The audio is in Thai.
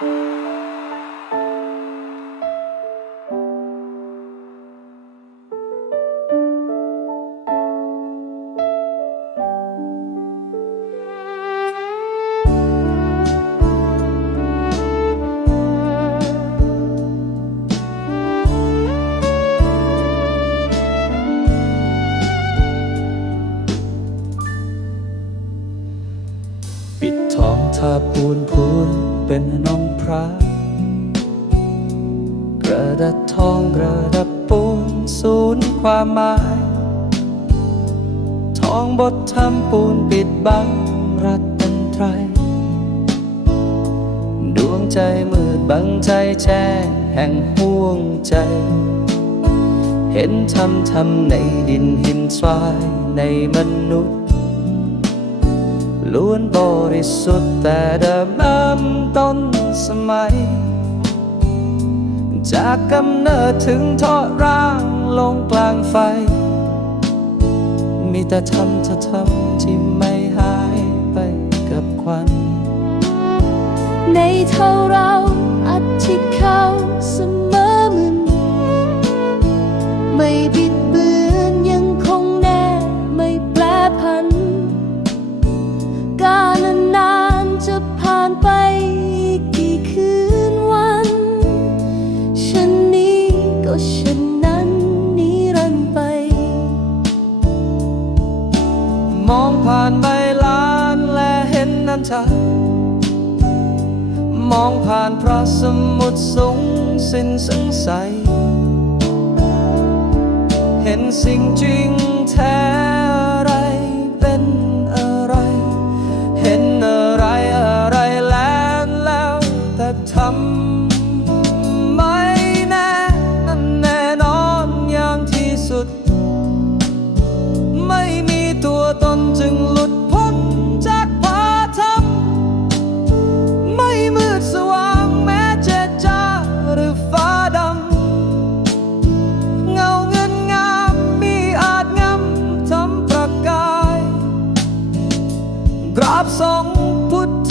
ปิดทองทาปูนพูน เป็นน้องพระ กระดับทองกระดับปูนศูนย์ความหมาย ทองบดทำปูนปิดบังรัตนไตรยดวงใจมืดบังใจแจ้งแห่งห่วงใจ เห็นทำทำในดินหินทรายในมนุษย์ ล้วนบริสุทธิ์แต่เดิมน้ำต้นสมัย จากกำเนิดถึงทอดร่างลงกลางไฟ มีแต่ทำจะทำที่ไม่หายไปกับควัน ในเท่าเราอัดที่เขาเสมอ มองผ่านใบลานและเห็นน้ำชามองผ่านพระสมุทรสงสิ้นสงสัย เห็นสิ่งจริงแท้อะไรเป็น ตนจึงหลุดพ้นจากพาธรรม ไม่มืดสว่างแม้เจจาหรือฟ้าดำ เงาเงินงามมีอาจงำทำประกาย กราบสองพุทธ